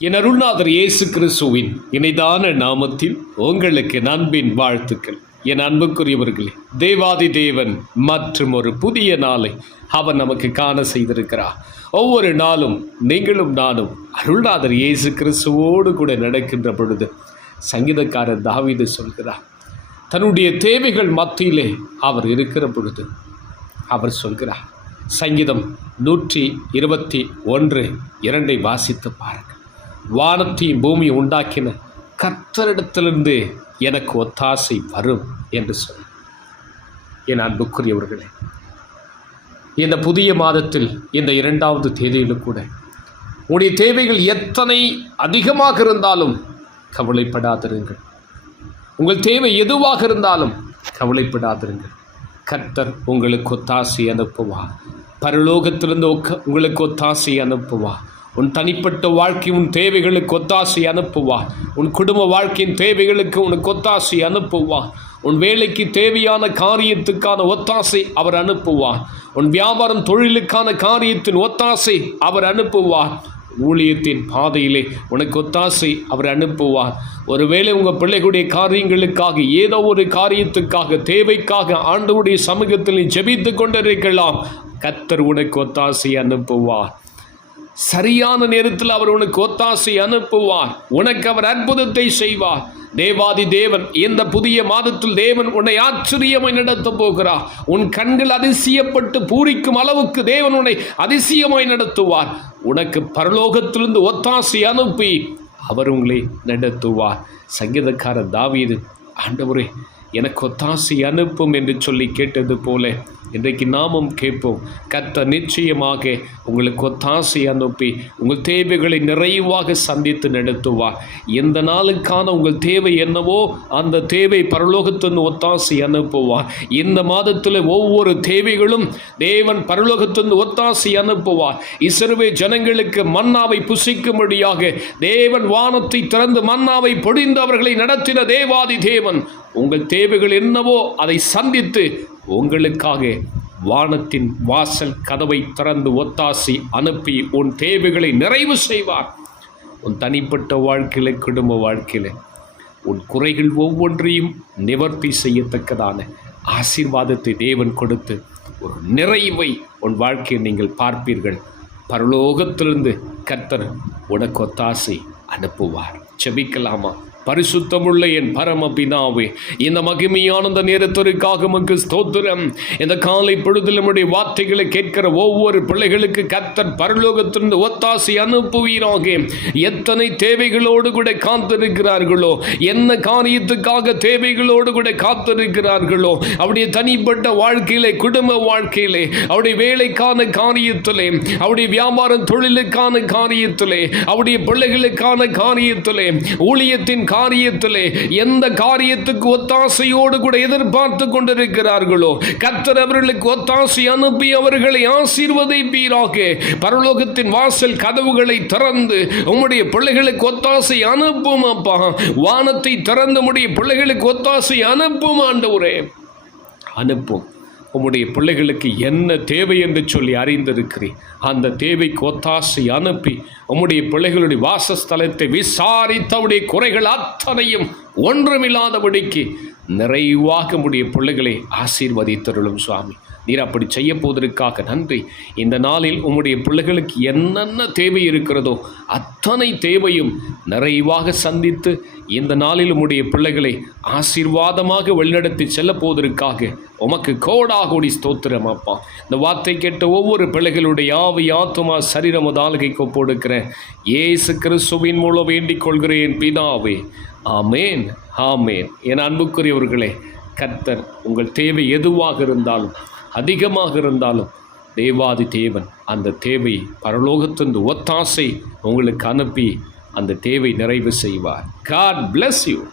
என் அருள்நாதர் இயேசு கிறிஸ்துவின் இணைதான நாமத்தில் உங்களுக்கு நண்பின் வாழ்த்துக்கள். என் அன்புக்குரியவர்களே தேவாதி தேவன் மற்றும் ஒரு புதிய நாளை அவன் நமக்கு காண செய்திருக்கிறார். ஒவ்வொரு நாளும் நீங்களும் நானும் அருள்நாதர் இயேசு கிறிஸ்துவோடு கூட நடக்கின்ற பொழுது சங்கீதக்காரர் தாவிது சொல்கிறார் தன்னுடைய தேவைகள் மத்தியிலே அவர் இருக்கிற பொழுது அவர் சொல்கிறார் சங்கீதம் நூற்றி இருபத்தி ஒன்று இரண்டை வாசித்து பாருங்கள். வானத்தையும் பூமியை உண்டாக்கின கர்த்தரிடத்திலிருந்து எனக்கு ஒத்தாசை வரும் என்று சொல். என் அன்புக்குரியவர்களே இந்த புதிய மாதத்தில் இந்த இரண்டாவது தேதியிலும் கூட உடைய தேவைகள் எத்தனை அதிகமாக இருந்தாலும் கவலைப்படாதிருங்கள். உங்கள் தேவை எதுவாக இருந்தாலும் கவலைப்படாதிருங்கள். கர்த்தர் உங்களுக்கு ஒத்தாசை அனுப்புவா பரலோகத்திலிருந்து உங்களுக்கு ஒத்தாசை அனுப்புவா உன் தனிப்பட்ட வாழ்க்கை உன் தேவைகளுக்கு ஒத்தாசை அனுப்புவா. உன் குடும்ப வாழ்க்கையின் தேவைகளுக்கு உனக்கு ஒத்தாசை அனுப்புவா. உன் வேலைக்கு தேவையான காரியத்துக்கான ஒத்தாசை அவர் அனுப்புவார் உன் வியாபாரம் தொழிலுக்கான காரியத்தின் ஒத்தாசை அவர் அனுப்புவார் ஊழியத்தின் பாதையிலே உனக்கு ஒத்தாசை அவர் அனுப்புவார் ஒருவேளை உங்கள் பிள்ளைகளுடைய காரியங்களுக்காக ஏதோ ஒரு காரியத்துக்காக தேவைக்காக ஆண்டவருடைய சமூகத்தில் நீ ஜெபித்து கொண்டிருக்கலாம். கத்தர் உனக்கு ஒத்தாசை அனுப்புவார் சரியான நேரத்தில் அவர் உனக்கு ஒத்தாசை அனுப்புவார். உனக்கு அவர் அற்புதத்தை செய்வார். தேவாதி தேவன் இந்த புதிய மாதத்தில் தேவன் உன்னை ஆச்சரியமாய் நடத்தப் போகிறார். உன் கண்கள் அதிசயப்பட்டு பூரிக்கும் அளவுக்கு தேவன் உன்னை அதிசயமாய் நடத்துவார். உனக்கு பரலோகத்திலிருந்து ஒத்தாசை அனுப்பி அவர் உங்களை நடத்துவார். சங்கீதக்காரர் தாவீது ஆண்டவரே எனக்கு ஒத்தாசி அனுப்பும் என்று சொல்லி கேட்டது போல. இன்றைக்கு நாமும் கேட்போம். கத்த நிச்சயமாக உங்களுக்கு ஒத்தாசை அனுப்பி உங்கள் தேவைகளை நிறைவாக சந்தித்து நடத்துவார். எந்த நாளுக்கான உங்கள் தேவை என்னவோ அந்த தேவை பரலோகத்தின் ஒத்தாசை அனுப்புவார். இந்த மாதத்தில் ஒவ்வொரு தேவைகளும் தேவன் பரலோகத்தின் ஒத்தாசை அனுப்புவார். இஸ்ரவே ஜனங்களுக்கு மன்னாவை புசிக்கும்படியாக தேவன் வானத்தை திறந்து மன்னாவை பொடிந்து அவர்களை நடத்தின தேவாதி தேவன் உங்கள் தேவைகள் என்னவோ அதை சந்தித்து உங்களுக்காக வானத்தின் வாசல் கதவை திறந்து ஒத்தாசி அனுப்பி உன் தேவைகளை நிறைவு செய்வார். உன் தனிப்பட்ட வாழ்க்கையில் குடும்ப வாழ்க்கையில் உன் குறைகள் ஒவ்வொன்றையும் நிவர்த்தி செய்யத்தக்கதான ஆசீர்வாதத்தை தேவன் கொடுத்து ஒரு நிறைவை உன் வாழ்க்கையை நீங்கள் பார்ப்பீர்கள். பரலோகத்திலிருந்து கர்த்தர் உனக்கு ஒத்தாசை அனுப்புவார். செபிக்கலாமா? பரிசுத்தமுள்ள என் பரம பிதாவே இந்த மகிமையான இந்த நேரத்திற்காக உமக்கு ஸ்தோத்திரம். இந்த காலை பொழுதில் நம்முடைய வார்த்தைகளை கேட்கிற ஒவ்வொரு பிள்ளைகளுக்கு கத்தர் பரலோகத்திலிருந்து ஒத்தாசை அனுப்புவீராக. எத்தனை தேவைகளோடு கூட காத்திருக்கிறார்களோ என்ன காரியத்துக்காக தேவைகளோடு கூட காத்திருக்கிறார்களோ அவருடைய தனிப்பட்ட வாழ்க்கையிலே குடும்ப வாழ்க்கையிலே அவருடைய வேலைக்கான காரியத்திலே அவருடைய வியாபாரம் தொழிலுக்கான காரியத்திலே அவருடைய பிள்ளைகளுக்கான காரியத்திலே ஊழியத்தின் காரியத்திலே எந்த காரியத்துக்கு ஒத்தாசையோடு கூட எதிர்பார்த்து கொண்டிருக்கிறார்களோ கத்தர் அவர்களுக்கு ஒத்தாசை அனுப்பி அவர்களை ஆசீர்வதிப்பீராக பரலோகத்தின் வாசல் கதவுகளை திறந்து உம்முடைய பிள்ளைகளுக்கு ஒத்தாசை அனுப்பும் அப்பா. வானத்தை திறந்து உம்முடைய பிள்ளைகளுக்கு ஒத்தாசை அனுப்பும் ஆண்டவரே. அனுப்பும். உம்முடைய பிள்ளைகளுக்கு என்ன தேவை என்று சொல்லி அறிந்திருக்கிறேன் அந்த தேவைக்கு ஒத்தாசை அனுப்பி உம்முடைய பிள்ளைகளுடைய வாசஸ்தலத்தை விசாரித்து அவருடைய குறைகள் அத்தனையும் ஒன்றுமில்லாதபடிக்கு நிறைவாக முடிய பிள்ளைகளை ஆசீர்வதித்தருளும் சுவாமி. நீர் அப்படி செய்ய போவதற்காக நன்றி. இந்த நாளில் உம்முடைய பிள்ளைகளுக்கு என்னென்ன தேவை இருக்கிறதோ அத்தனை தேவையும் நிறைவாக சந்தித்து இந்த நாளில் உம்முடைய பிள்ளைகளை ஆசீர்வாதமாக வழிநடத்தி செல்ல போவதற்காக உமக்கு கோடாகோடி ஸ்தோத்திரம் அப்பா. இந்த வார்த்தை கேட்ட ஒவ்வொரு பிள்ளைகளுடைய ஆவி ஆத்துமா சரீரம் தாலுகைக்கு ஒப்பொடுக்கிறேன் ஏசு கிறிஸ்துவின் மூலம் வேண்டிக் கொள்கிறேன் பிதாவே. ஆமேன் ஆமேன். என் அன்புக்குரியவர்களே கர்த்தர் உங்கள் தேவை எதுவாக இருந்தாலும் அதிகமாக இருந்தாலும் தேவாதி தேவன் அந்த தேவை பரலோகத்தின் ஒத்தாசை உங்களுக்கு அனுப்பி அந்த தேவை நிறைவு செய்வார். God bless you